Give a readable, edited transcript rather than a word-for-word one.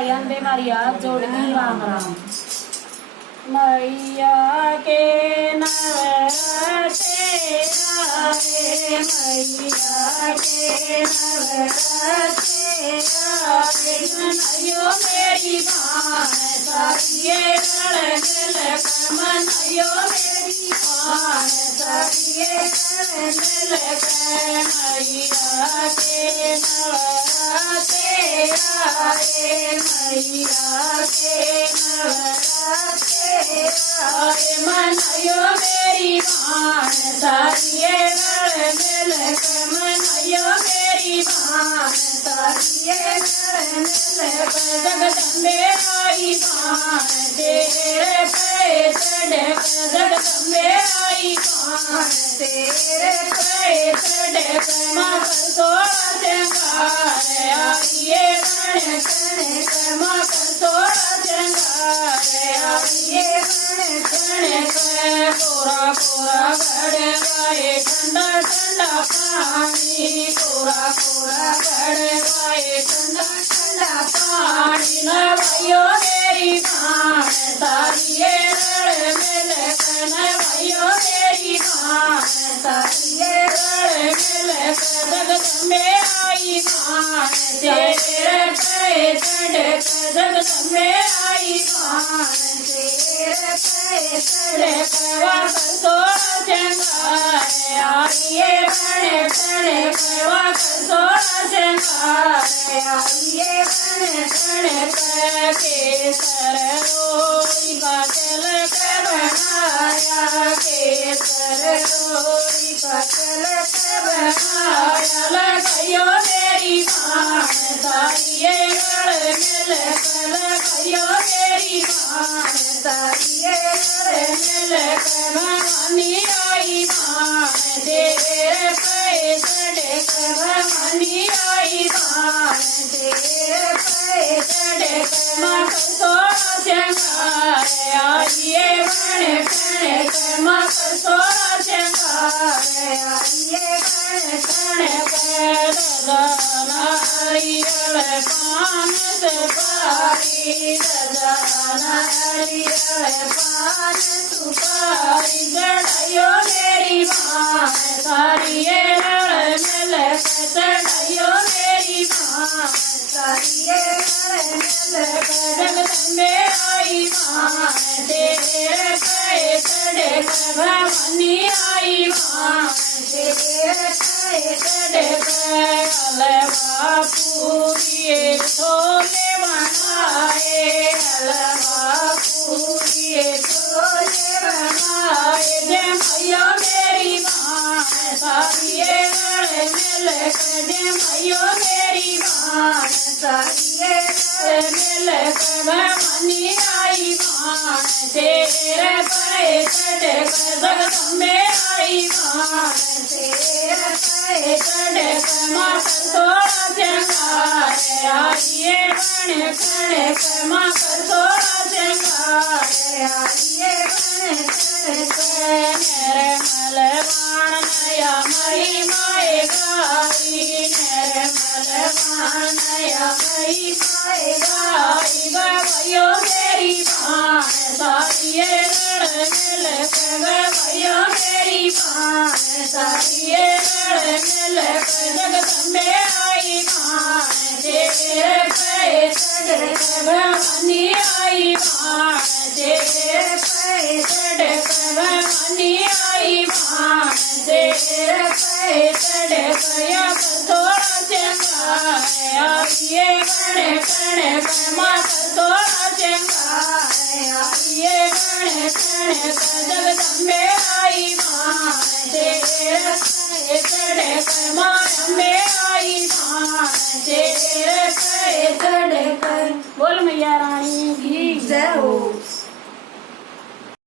काली अम्बे मारी हाथ जोड़ के राम राम। मैया के नवरात्रे आए, मैया के नवरात्रे आए, मनायो मेरी भान सारिये रल मिल कर, मनायो मेरी भान सारिये रल मिल कर। मैया के नवरात्रे आए, मैया के नवरात्रे आए, मनायो मेरी भान सारिये रल मिल कर, मनायो मेरी भान सारिये रल मिल कर। जगदम्बे आई भान तेरे पे चढ़, जगदम्बे आई भान तेरे पे चढ़, माँ कर सोड़ा श्रृंगार आइए बन कण कर, माँ कर सोड़ा श्रृंगार आइए बन कण कर। कोरा कोरा गड़वाए ठंडा ठंडा पानी, कोरा कोरा गड़वाए ठंडा ठंडा पानी, नवायो मेरी भान सारिये रल मिल कर, नवायो मेरी भान सारिये रल मिल कर। जगदम्बे आई भान तेरे पे चढ़ कर, जगदम्बे आई भान तेरे पे चढ़ कर, वाकर सोड़ा श्रृंगार आइए बन कण कर, वाकर सोड़ा श्रृंगार आइए बन कण कर। केसर रोड़ी का तिलक बनाया, केसर रोड़ी का तिलक बनाया, लगायो मेरी भान सारिये रल मिल कर, लगायो मेरी भान सारिये रल मिल कर। भवानी आई भान तेरे पे चढ़ कर, भवानी आई भान तेरे पे चढ़ कर, माँ कर सोड़ा श्रृंगार आइए बन कण कर, माँ कर सोड़ा श्रृंगार आइए बन कण कर। ददा नारियल पान सुपारी, ददा नारियल पान सुपारी, चढ़ायो मेरी भान सारिये रल मिल कर, चढ़ायो मेरी भान सारिये रल मिल कर। जगदम्बे आई भान तेरे पे चढ़ कर, भवानी आई भान तेरे पे चढ़ कर। हलवा पूरी छोले बनाए, हलवा पूरी छोले बनाए, जय मैया मेरी भान सारिये रल मिल कर, जय मैया मेरी भान सारिये रल मिल कर। भवानी आई भान तेरे पे चढ़ कर, जगदम्बे आई भान तेरे पे चढ़ कर, माँ कर सोड़ा श्रृंगार आइए बन कण कर, माँ कर सोड़ा श्रृंगार आइए बन कण कर। निर्मल बाण नया महिमाए गाई, निर्मल बाण नया महिमाए गाई, गवायो मेरी भान सारिये रल मिल कर, गवायो मेरी भान सारिये रल मिल कर। जगदम्बे आई भान तेरे पे चढ़ कर, भवानी आई भान तेरे पे चढ़ कर, भवानी आई भान तेरे पे चढ़ कर। या कर सोड़ा श्रृंगार आइए बन कण कर, माँ कर सोड़ा श्रृंगार आइए बन कण कर। जगदम्बे आई भान तेरे पे चढ़ कर, माँ अम्बे आई भान तेरे पे चढ़ कर। बोल मैया रानी की जय हो।